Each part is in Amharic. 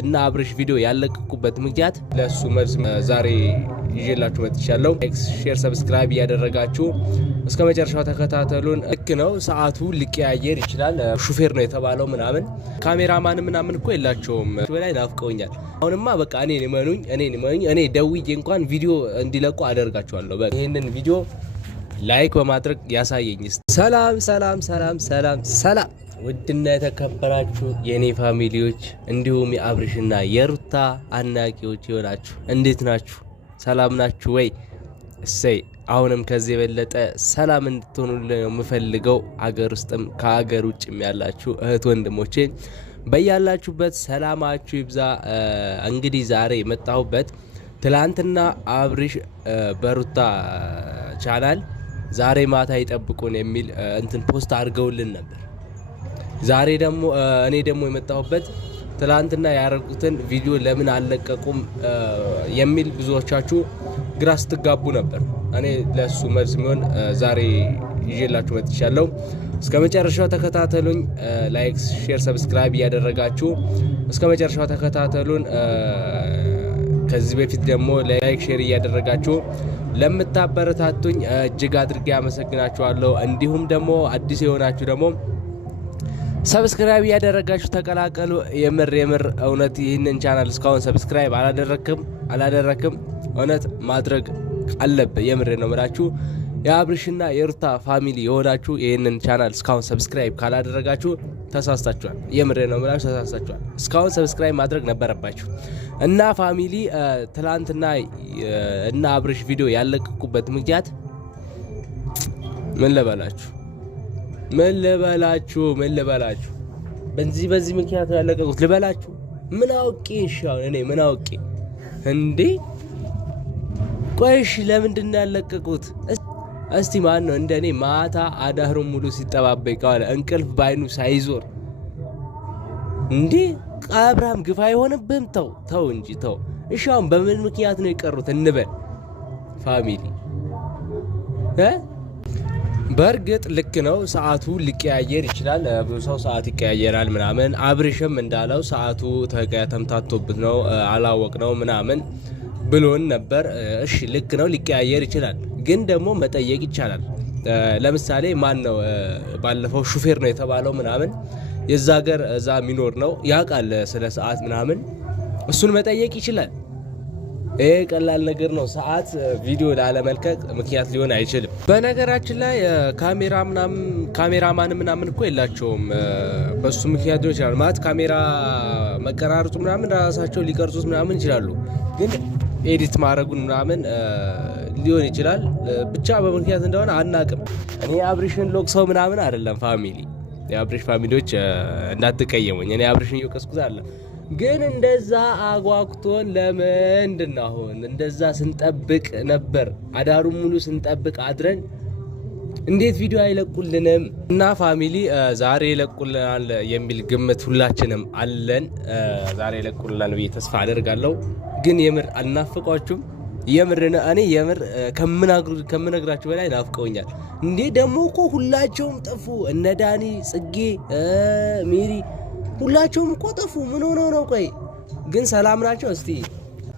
እና አብርሽ ቪዲዮ ያለቀቁበት ምክንያት ለሱ መልስ ዛሬ ይዤላችሁ መጥቻለሁ። ላይክ፣ ሼር፣ ሰብስክራይብ እያደረጋችሁ እስከ መጨረሻው ተከታተሉን። ልክ ነው ሰዓቱ ሊቀያየር ይችላል። ሹፌር ነው የተባለው ምናምን ካሜራማን ምናምን እኮ የላቸውም። በላይ ናፍቀውኛል። አሁንማ በቃ እኔን እመኑኝ እኔ ደውዬ እንኳን ቪዲዮ እንዲለቁ አደርጋቸዋለሁ። በቃ ይሄንን ቪዲዮ ላይክ በማድረግ ያሳየኝ። ሰላም ውድና የተከበራችሁ የኔ ፋሚሊዎች እንዲሁም የአብርሽና የሩታ አድናቂዎች ይሆናችሁ እንዴት ናችሁ? ሰላም ናችሁ ወይ? እሰይ አሁንም ከዚህ የበለጠ ሰላም እንድትሆኑልን የምፈልገው አገር ውስጥም ከአገር ውጭም ያላችሁ እህት ወንድሞቼ በያላችሁበት ሰላማችሁ ይብዛ። እንግዲህ ዛሬ የመጣሁበት ትላንትና አብርሽ በሩታ ቻናል ዛሬ ማታ ይጠብቁን የሚል እንትን ፖስት አድርገውልን ነበር። ዛሬ ደግሞ እኔ ደግሞ የመጣሁበት ትላንትና ያደረጉትን ቪዲዮ ለምን አልለቀቁም የሚል ብዙዎቻችሁ ግራ ስትጋቡ ነበር። እኔ ለሱ መልስ የሚሆን ዛሬ ይዤላችሁ መጥቻለሁ። እስከ መጨረሻው ተከታተሉኝ። ላይክ፣ ሼር፣ ሰብስክራይብ እያደረጋችሁ እስከ መጨረሻው ተከታተሉን። ከዚህ በፊት ደግሞ ላይክ ሼር እያደረጋችሁ ለምታበረታቱኝ እጅግ አድርጌ አመሰግናችኋለሁ። እንዲሁም ደግሞ አዲስ የሆናችሁ ደግሞ ሰብስክራይብ እያደረጋችሁ ተቀላቀሉ። የምር እውነት ይህንን ቻናል እስካሁን ሰብስክራይብ አላደረክም እውነት ማድረግ አለብህ። የምር ነው የምላችሁ። የአብርሽና የሩታ ፋሚሊ የሆናችሁ ይህንን ቻናል እስካሁን ሰብስክራይብ ካላደረጋችሁ ተሳስታችኋል። የምር ነው የምላችሁ ተሳስታችኋል። እስካሁን ሰብስክራይብ ማድረግ ነበረባችሁ። እና ፋሚሊ ትላንትና እና አብርሽ ቪዲዮ ያለቀቁበት ምክንያት ምን ልበላችሁ በዚህ ምክንያት ነው ያለቀቁት ልበላችሁ። ምን አውቄ እኔ ምን አውቄ እንዴ? ቆይሽ ለምንድን ነው ያለቀቁት? እስቲ ማን ነው እንደኔ ማታ አዳሩን ሙሉ ሲጠባበቅ ዋለ እንቅልፍ ባይኑ ሳይዞር እንዴ? አብርሃም ግፋ አይሆንብህም? ተው እንጂ ተው። እሺ አሁን በምን ምክንያት ነው የቀሩት እንበል ፋሚሊ በእርግጥ ልክ ነው ሰዓቱ ሊቀያየር ይችላል። ብዙ ሰው ሰዓት ይቀያየራል ምናምን። አብርሽም እንዳለው ሰዓቱ ተምታቶብት ነው አላወቅ ነው ምናምን ብሎን ነበር። እሺ ልክ ነው ሊቀያየር ይችላል፣ ግን ደግሞ መጠየቅ ይቻላል። ለምሳሌ ማን ነው ባለፈው ሹፌር ነው የተባለው ምናምን የዛ ሀገር እዛ ሚኖር ነው ያውቃል ስለ ሰዓት ምናምን፣ እሱን መጠየቅ ይችላል። ይሄ ቀላል ነገር ነው። ሰዓት ቪዲዮ ላለመልቀቅ ምክንያት ሊሆን አይችልም። በነገራችን ላይ ካሜራማን ምናምን እኮ የላቸውም። በሱ ምክንያት ሊሆን ይችላል ማለት ካሜራ መቀራረጹ ምናምን ራሳቸው ሊቀርጹት ምናምን ይችላሉ፣ ግን ኤዲት ማድረጉን ምናምን ሊሆን ይችላል። ብቻ በምክንያት እንደሆነ አናቅም። እኔ አብርሽን ሎቅሰው ምናምን አይደለም ፋሚሊ፣ የአብርሽ ፋሚሊዎች እንዳትቀየሙኝ። እኔ አብርሽን እየወቀስኩት አይደለም፣ ግን እንደዛ አጓጉቶን ለምንድን ነው አሁን እንደዛ ስንጠብቅ ነበር? አዳሩን ሙሉ ስንጠብቅ አድረን እንዴት ቪዲዮ አይለቁልንም? እና ፋሚሊ ዛሬ ይለቁልናል የሚል ግምት ሁላችንም አለን። ዛሬ ይለቁልናል ብዬ ተስፋ አደርጋለሁ። ግን የምር አልናፍቋችሁም? እኔ የምር ከምነግራችሁ በላይ ናፍቀውኛል። እንዴ ደግሞ እኮ ሁላቸውም ጠፉ። እነ ዳኒ፣ ጽጌ፣ ሜሪ ሁላቸውም እኮ ጠፉ። ምን ሆነው ነው? ቆይ ግን ሰላም ናቸው? እስቲ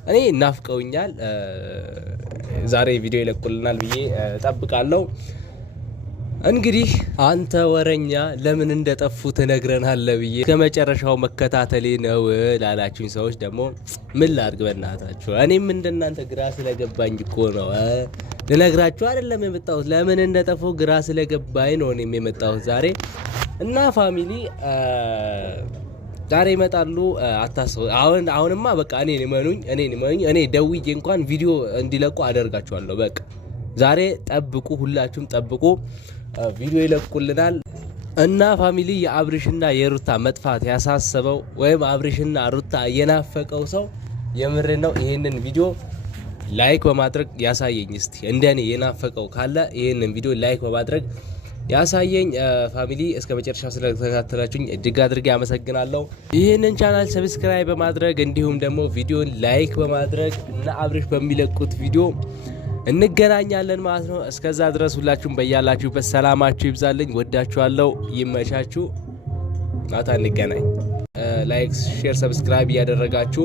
እኔ ናፍቀውኛል። ዛሬ ቪዲዮ ይለቁልናል ብዬ ጠብቃለሁ። እንግዲህ አንተ ወረኛ ለምን እንደጠፉ ትነግረናለህ ብዬ ከመጨረሻው መከታተሌ ነው ላላችሁኝ ሰዎች ደግሞ ምን ላድርግ በእናታችሁ። እኔም እንደናንተ ግራ ስለገባኝ እኮ ነው ልነግራችሁ አይደለም የመጣሁት። ለምን እንደጠፉ ግራ ስለገባኝ ነው እኔም የመጣሁት ዛሬ። እና ፋሚሊ ዛሬ ይመጣሉ አታስቡ። አሁንማ በቃ እኔን እመኑኝ እኔ ደውዬ እንኳን ቪዲዮ እንዲለቁ አደርጋቸዋለሁ። በቃ ዛሬ ጠብቁ፣ ሁላችሁም ጠብቁ፣ ቪዲዮ ይለቁልናል። እና ፋሚሊ የአብርሽና የሩታ መጥፋት ያሳሰበው ወይም አብርሽና ሩታ የናፈቀው ሰው የምር ነው ይሄንን ቪዲዮ ላይክ በማድረግ ያሳየኝ። እስቲ እንደኔ የናፈቀው ካለ ይሄንን ቪዲዮ ላይክ በማድረግ ያሳየኝ። ፋሚሊ እስከ መጨረሻ ስለተከታተላችሁኝ እጅግ አድርጌ አመሰግናለሁ። ይህንን ቻናል ሰብስክራይብ በማድረግ እንዲሁም ደግሞ ቪዲዮን ላይክ በማድረግ እና አብርሽ በሚለቁት ቪዲዮ እንገናኛለን ማለት ነው። እስከዛ ድረስ ሁላችሁም በያላችሁበት ሰላማችሁ ይብዛልኝ። ወዳችኋለሁ። ይመቻችሁ። ማታ እንገናኝ። ላይክ፣ ሼር፣ ሰብስክራይብ እያደረጋችሁ